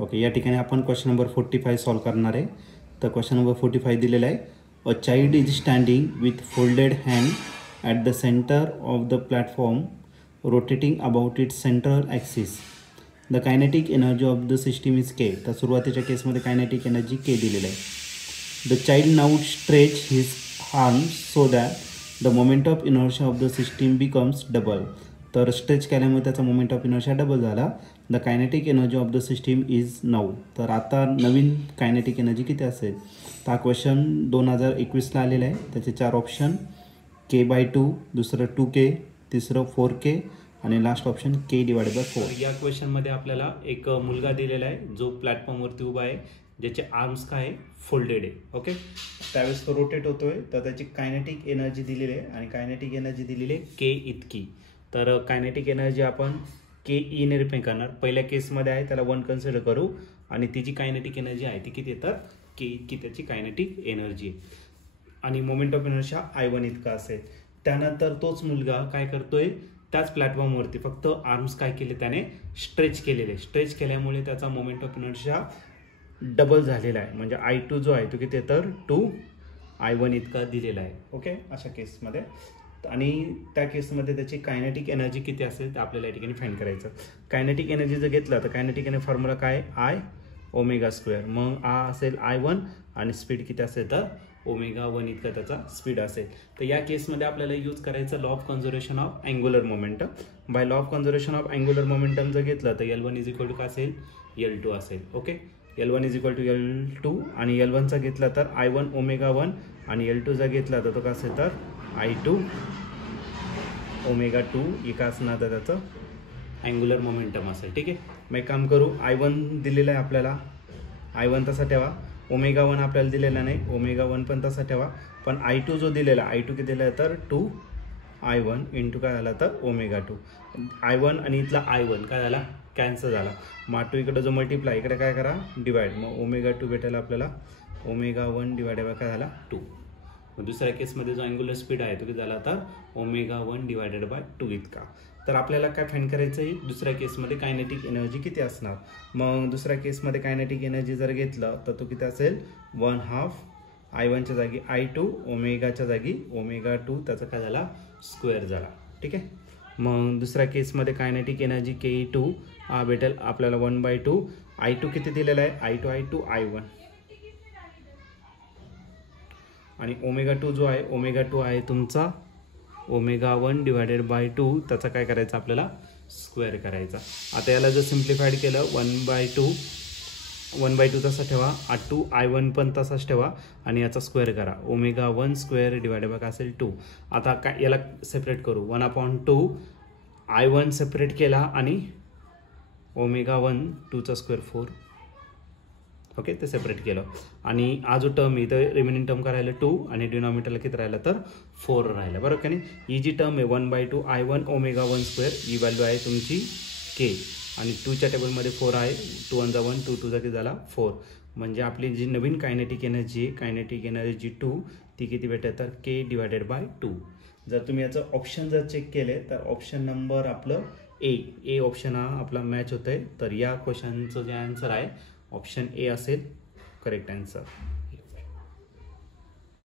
Okay, या ठिकाणी आपण क्वेश्चन नंबर 45 सॉल्व करणार आहे. तर क्वेश्चन नंबर 45 दिलेला आहे. A child is standing with folded hand at the centre of the platform rotating about its central axis. The kinetic energy of the system is K. तर सुरुवातीच्या केसमध्ये kinetic energy K दिलेलं आहे. The child now stretch his arms so that the moment of inertia of the system becomes double. तर stretch केल्यामुळे त्याचा moment of inertia double झाला. The kinetic energy of the system is 9. तर आता नवीन kinetic energy किती असेल? तर हा क्वेश्चन 2021ला आलेला आहे. त्याचे 4 ऑप्शन k/2, दुसरं 2k, तिसरं 4k आणि लास्ट ऑप्शन k/4. या क्वेश्चनमध्ये आपल्याला एक मुलगा दिलेला आहे जो प्लॅटफॉर्मवरती उभा आहे, ज्याचे आर्म्स काय आहे, फोल्डेड आहे. ओके, त्यावेळेस तो रोटेट होतोय. तर त्याची कायनेटिक एनर्जी दिलेली आहे आणि कायनेटिक एनर्जी दिलेली आहे के इतकी. तर कायनेटिक एनर्जी आपण के ईने रिप्रेझेंट करणार. पहिल्या केसमध्ये आहे त्याला 1 कन्सिडर करू आणि तिची कायनेटिक एनर्जी आहे ती किती, तर के इतकी त्याची कायनेटिक एनर्जी आहे आणि मोमेंट ऑफ इनर्शिया I1 इतका असेल. त्यानंतर तोच मुलगा काय करतोय, त्याच प्लॅटफॉर्मवरती फक्त आर्म्स काय केले त्याने, स्ट्रेच केलेले. स्ट्रेच केल्यामुळे त्याचा मोमेंट ऑफ इनर्शिया डबल झालेला आहे. म्हणजे I2 जो आहे तो किती, तर 2I1 इतका दिलेला आहे. ओके, अशा केसमध्ये. आणि त्या केसमध्ये त्याची कायनेटिक एनर्जी किती असेल तर आपल्याला या ठिकाणी फाइंड करायचं. कायनेटिक एनर्जी जर घेतलं तर कायनेटिक एनर्जी फॉर्म्युला काय, I⍵². मग असेल I1 आणि स्पीड किती असेल तर ω1 इतका त्याचा स्पीड असेल. तर या केसमध्ये आपल्याला यूज करायचं law of conservation of angular momentum. By law of conservation of angular momentum जर घेतलं तर L1 इज इक्वल टू काय असेल, L2 असेल. Okay, L1 is equal to L2 आणि L1चा घेतला तर I1 ω1 आणि L2 जर घेतला तर तो काय असेल तर I2 ω2 एका असणार तर त्याचं अँग्युलर मोमेंटम असेल. ठीक आहे, मग एक काम करू, I1 दिलेला आहे आपल्याला, I1 तसा ठेवा. ω1 आपल्याला दिलेला नाही, ω1 पण तसा ठेवा. पण I2 जो दिलेला, I2 किती दिला आहे तर 2I1 इंटू काय झाला तर ω2. I1 आणि इथला I1 काय झाला, कॅन्सल झाला. मग 2 इकडे जो मल्टिप्लाय, इकडे काय करा, डिवाइड. मग ω2 भेटेल आपल्याला ω1 डिवाइडेड बाय काय झाला 2. मग दुसऱ्या केसमध्ये जो अँग्युलर स्पीड आहे तो किती झाला तर ω1 डिवायडेड बाय 2 इतका. तर आपल्याला काय फाइंड करायचं आहे, दुसऱ्या केसमध्ये कायनेटिक एनर्जी किती असणार. मग दुसऱ्या केसमध्ये कायनेटिक एनर्जी जर घेतलं तर तो किती असेल, 1/2 I1च्या जागी I2, ओमेगाच्या जागी ω2, त्याचा काय झाला स्क्वेअर झाला. ठीक आहे, मग दुसऱ्या केसमध्ये कायनेटिक एनर्जी Ke2 भेटेल आपल्याला 1/2. I2 किती दिलेला आहे, I2 I1 आणि ω2 जो आहे, ω2 आहे तुमचा ω1 डिवायडेड बाय 2, त्याचा काय करायचं आपल्याला स्क्वेअर करायचा. आता याला जर सिम्प्लिफाईड केलं 1/2 तसा ठेवा, 2 I1 पण तसाच ठेवा आणि याचा स्क्वेअर करा. ω1 स्क्वेअर डिवायडेड बाय काय असेल 2. आता काय याला सेपरेट करू, 1/2 I1 सेपरेट केला आणि ω1 2चा स्क्वेअर 4. ओके, ते सेपरेट केलं आणि हा जो टर्म इथं रिमेनिंग टर्म करायला 2 आणि डिनॉमिनेटरला किती राहिला तर 4 राहिला. बरोबर का नाही. ही जी टर्म आहे 1/2 I1 ω1 स्क्वेअर, ही व्हॅल्यू आहे तुमची के आणि 2च्या टेबलमध्ये 4 आहे. 2 1 1, 2 2 किती झाला 4. म्हणजे आपली जी नवीन कायनेटिक एनर्जी आहे, कायनेटिक एनर्जी 2, ती किती भेटेल तर के डिवायडेड बाय 2. जर तुम्ही याचं ऑप्शन जर चेक केले तर ऑप्शन नंबर आपलं ए ऑप्शन हा आपला मॅच होतंय. तर या क्वेश्चनचं जे आन्सर आहे ऑप्शन ए असेल करेक्ट आन्सर.